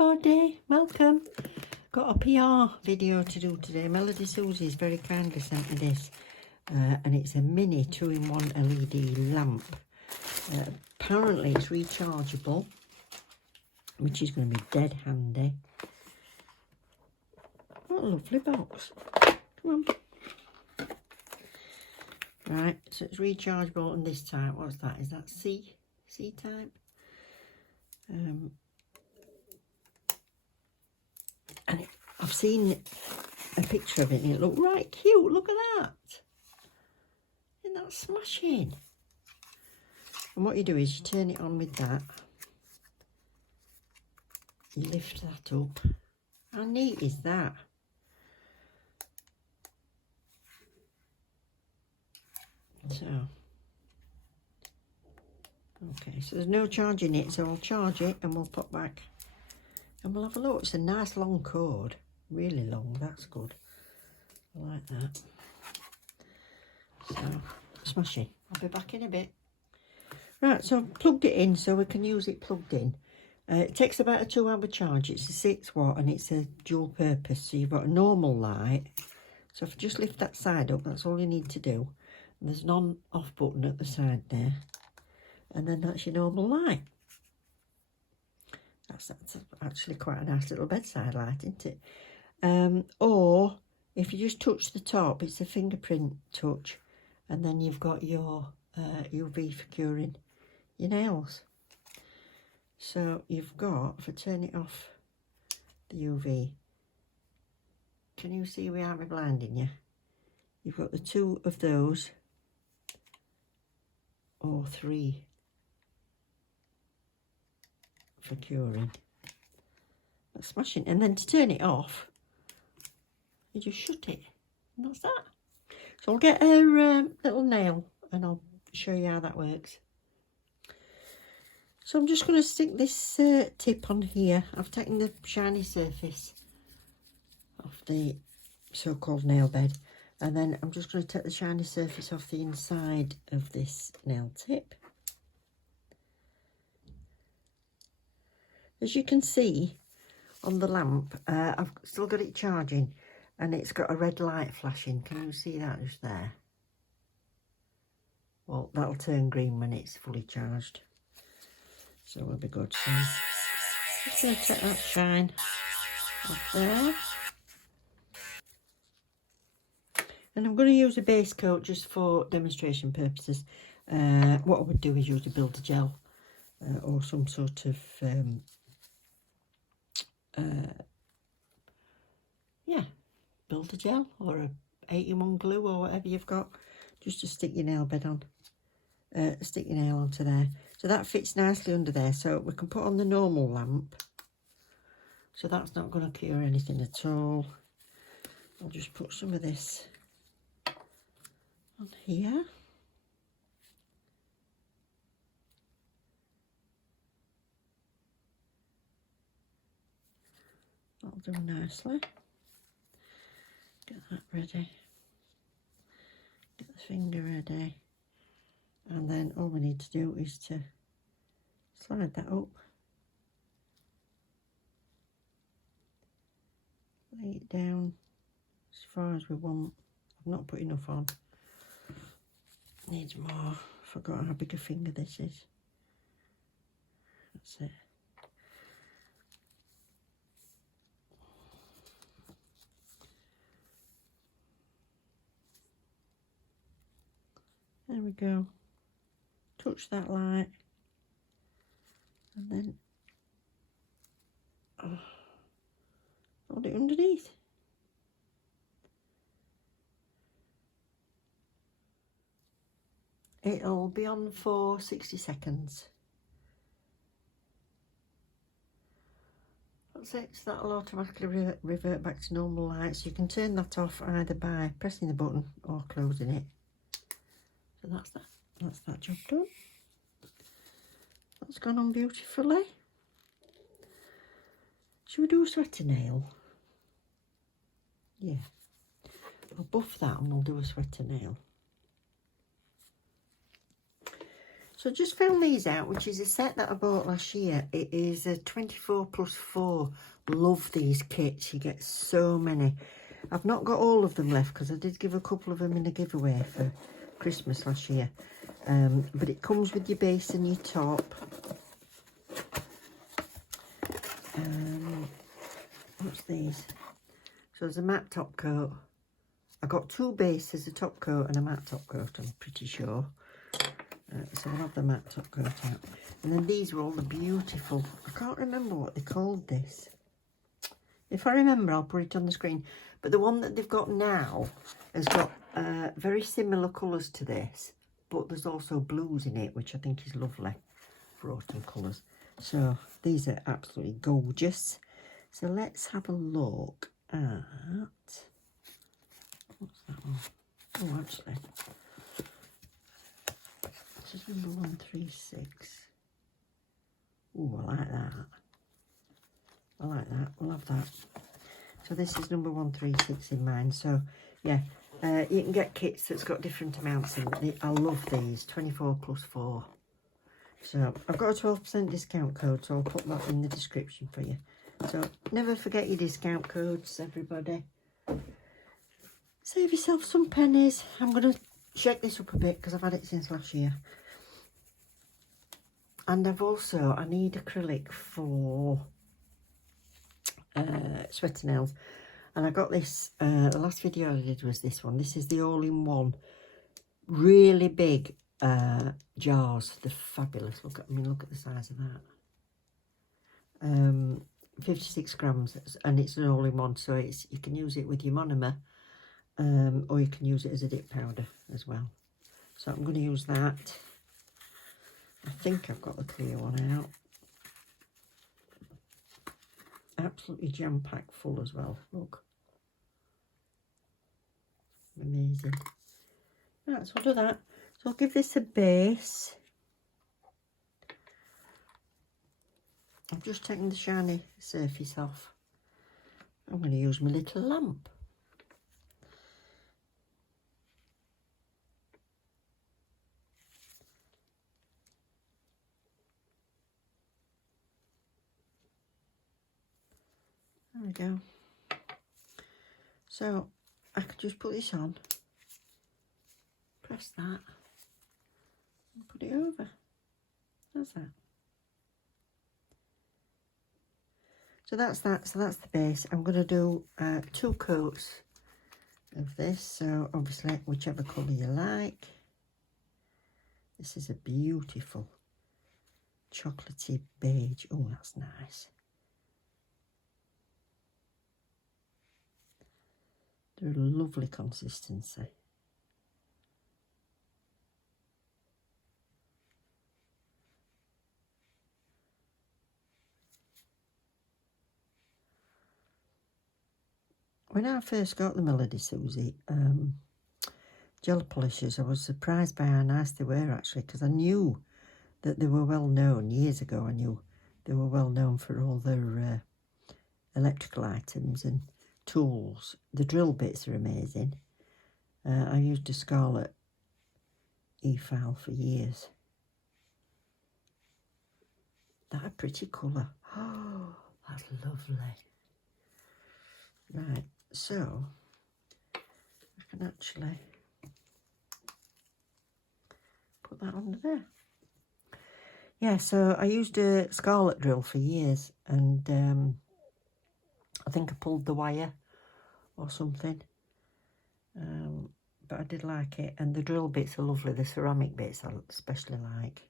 everybody, welcome. Got a PR video to do today. MelodySusie has very kindly sent me this, and it's a mini 2-in-1 LED lamp. Apparently it's rechargeable, which is going to be dead handy. What a lovely box. Come on. Right, so it's rechargeable on this type. What's that? Is that C type? And I've seen a picture of it and it looked right cute. Look at that. Isn't that smashing? And what you do is you turn it on with that. You lift that up. How neat is that? So, okay, so there's no charging it, so I'll charge it and we'll pop back and we'll have a look. It's a nice long cord, really long, that's good. I like that. So, smashing. I'll be back in a bit. Right, so I've plugged it in so we can use it plugged in. It takes about a 2-hour charge. It's a 6-watt and it's a dual purpose. So you've got a normal light. So if you just lift that side up, that's all you need to do. And there's an on-off button at the side there. And then that's your normal light. That's actually quite a nice little bedside light, isn't it? Or if you just touch the top, it's a fingerprint touch. And then you've got your UV for curing your nails. So you've got, if I turn it off, the UV, can you see we aren't blinding you? You've got the 2 of those, or 3 for curing. That's smashing. And then to turn it off, you just shut it, and that's that. So I'll get a little nail and I'll show you how that works. So I'm just going to stick this tip on here. I've taken the shiny surface off the so-called nail bed, and then I'm just going to take the shiny surface off the inside of this nail tip. As you can see on the lamp, I've still got it charging and it's got a red light flashing. Can you see that just there? Well, that'll turn green when it's fully charged. So we'll be good. So just going to take that shine off there. And I'm going to use a base coat just for demonstration purposes. What I would do is use a builder gel or some sort of builder gel or a 8-in-1 glue or whatever you've got, just to stick your nail bed on, stick your nail onto there. So that fits nicely under there, so we can put on the normal lamp. So that's not going to cure anything at all. I'll just put some of this on here. That'll do nicely. Get that ready. Get the finger ready. And then all we need to do is to slide that up. Lay it down as far as we want. I've not put enough on. Needs more. Forgot how big a finger this is. That's it. There we go. Touch that light and then hold it underneath. It'll be on for 60 seconds. That's it, so that'll automatically revert back to normal light. So you can turn that off either by pressing the button or closing it. So that's that job done. That's gone on beautifully. Should we do a sweater nail? Yeah. I'll buff that and we'll do a sweater nail. So I just found these out, which is a set that I bought last year. It is a 24+4. Love these kits. You get so many. I've not got all of them left because I did give a couple of them in a giveaway for Christmas last year. But it comes with your base and your top. What's these? So there's a matte top coat. I got 2 bases, a top coat and a matte top coat, I'm pretty sure. So I'll have the matte top coat out. And then these were all the beautiful, I can't remember what they called this. If I remember, I'll put it on the screen. But the one that they've got now has got very similar colours to this, but there's also blues in it, which I think is lovely for autumn colours. So these are absolutely gorgeous. So let's have a look at, what's that one? Oh, actually, this is number 136. Oh, I like that. I like that. We'll have that. So this is number 136 in mine. So yeah, you can get kits that's got different amounts in it. I love these, 24+4. So I've got a 12% discount code, so I'll put that in the description for you. So never forget your discount codes, everybody. Save yourself some pennies. I'm going to shake this up a bit because I've had it since last year. And I need acrylic for sweater nails. And I got this, the last video I did was this one. This is the all-in-one, really big jars. They're fabulous. Look at the size of that. 56 grams, and it's an all-in-one, so you can use it with your monomer, or you can use it as a dip powder as well. So I'm going to use that. I think I've got the clear one out. Absolutely jam-packed full as well. Look, amazing. Right, so I'll do that. So I'll give this a base. I've just taken the shiny surface off. I'm going to use my little lamp. There we go. So I could just put this on, press that, and put it over. How's that? So that's that. So that's the base. I'm going to do 2 coats of this. So obviously, whichever colour you like. This is a beautiful chocolatey beige. Oh, that's nice. They're a lovely consistency. When I first got the MelodySusie gel polishers, I was surprised by how nice they were actually, because I knew that they were well known. Years ago I knew they were well known for all their electrical items and tools. The drill bits are amazing. I used a Scarlet e-file for years. That a pretty colour. Oh, that's lovely. Right, so I can actually put that under there. Yeah, so I used a Scarlet drill for years, and I think I pulled the wire or something. But I did like it, and the drill bits are lovely. The ceramic bits I especially like.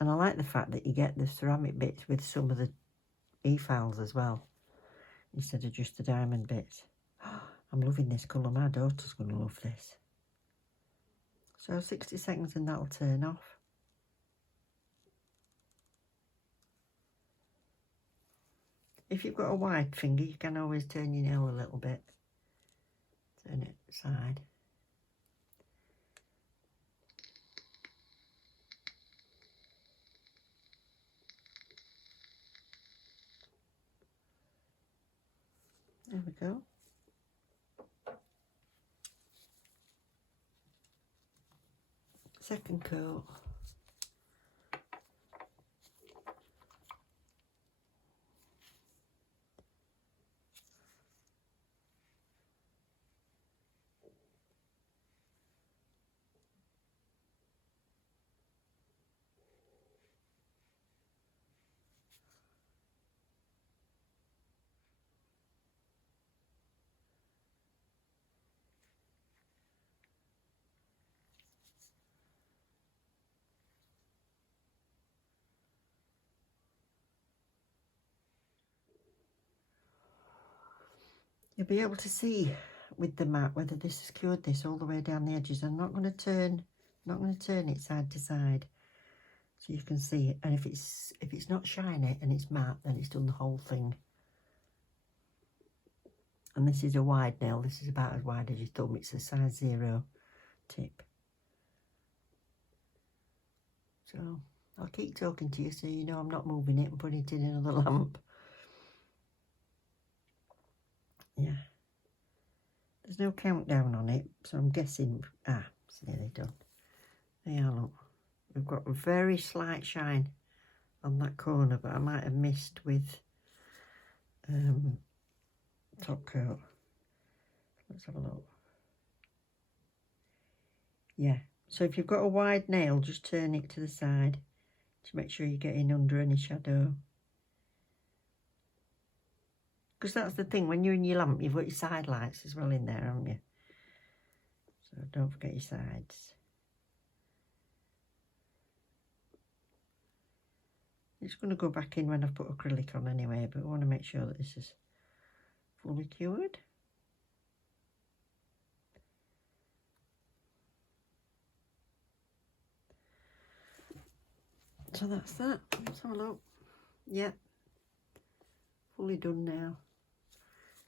And I like the fact that you get the ceramic bits with some of the e-files as well, instead of just the diamond bits. I'm loving this colour. My daughter's going to love this. So 60 seconds and that'll turn off. If you've got a wide finger, you can always turn your nail a little bit. Turn it side. There we go. Second coat. You'll be able to see with the mat whether this has cured this all the way down the edges. I'm not going to turn it side to side, so you can see it. And if it's not shiny and it's matte, then it's done the whole thing. And this is a wide nail. This is about as wide as your thumb. It's a size 0 tip. So I'll keep talking to you so you know I'm not moving it and putting it in another lamp. Yeah. There's no countdown on it, so I'm guessing, it's nearly done. There you are, look. We've got a very slight shine on that corner, but I might have missed with top coat. Let's have a look. Yeah, so if you've got a wide nail, just turn it to the side to make sure you're getting under any shadow. Because that's the thing, when you're in your lamp, you've got your side lights as well in there, haven't you? So don't forget your sides. It's going to go back in when I've put acrylic on anyway, but I want to make sure that this is fully cured. So that's that. Let's have a look. Yep. Fully done now.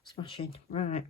Smashing. Right.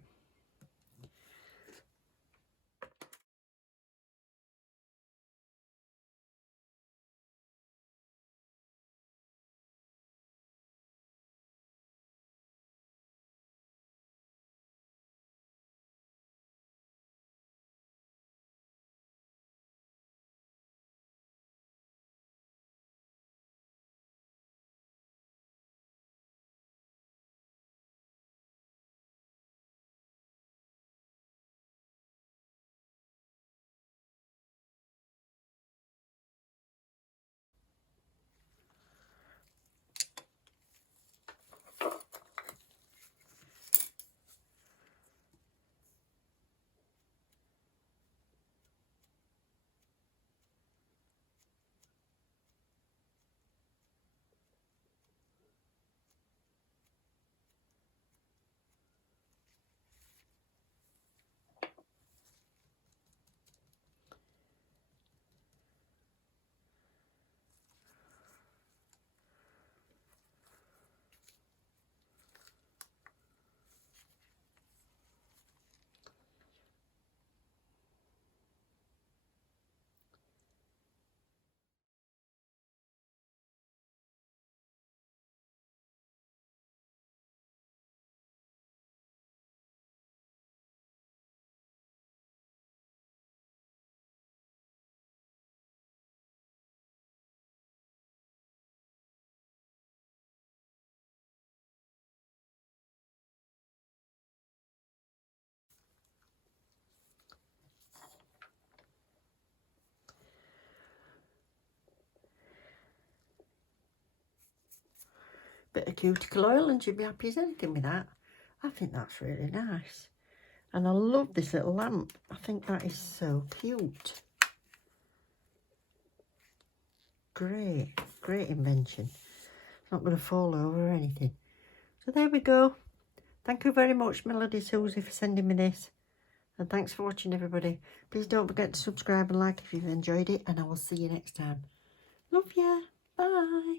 Bit of cuticle oil and you'll be happy as anything with that. I think that's really nice. And I love this little lamp. I think that is so cute. Great, great invention. It's not going to fall over or anything. So there we go. Thank you very much, MelodySusie, for sending me this. And thanks for watching, everybody. Please don't forget to subscribe and like if you've enjoyed it. And I will see you next time. Love ya. Bye.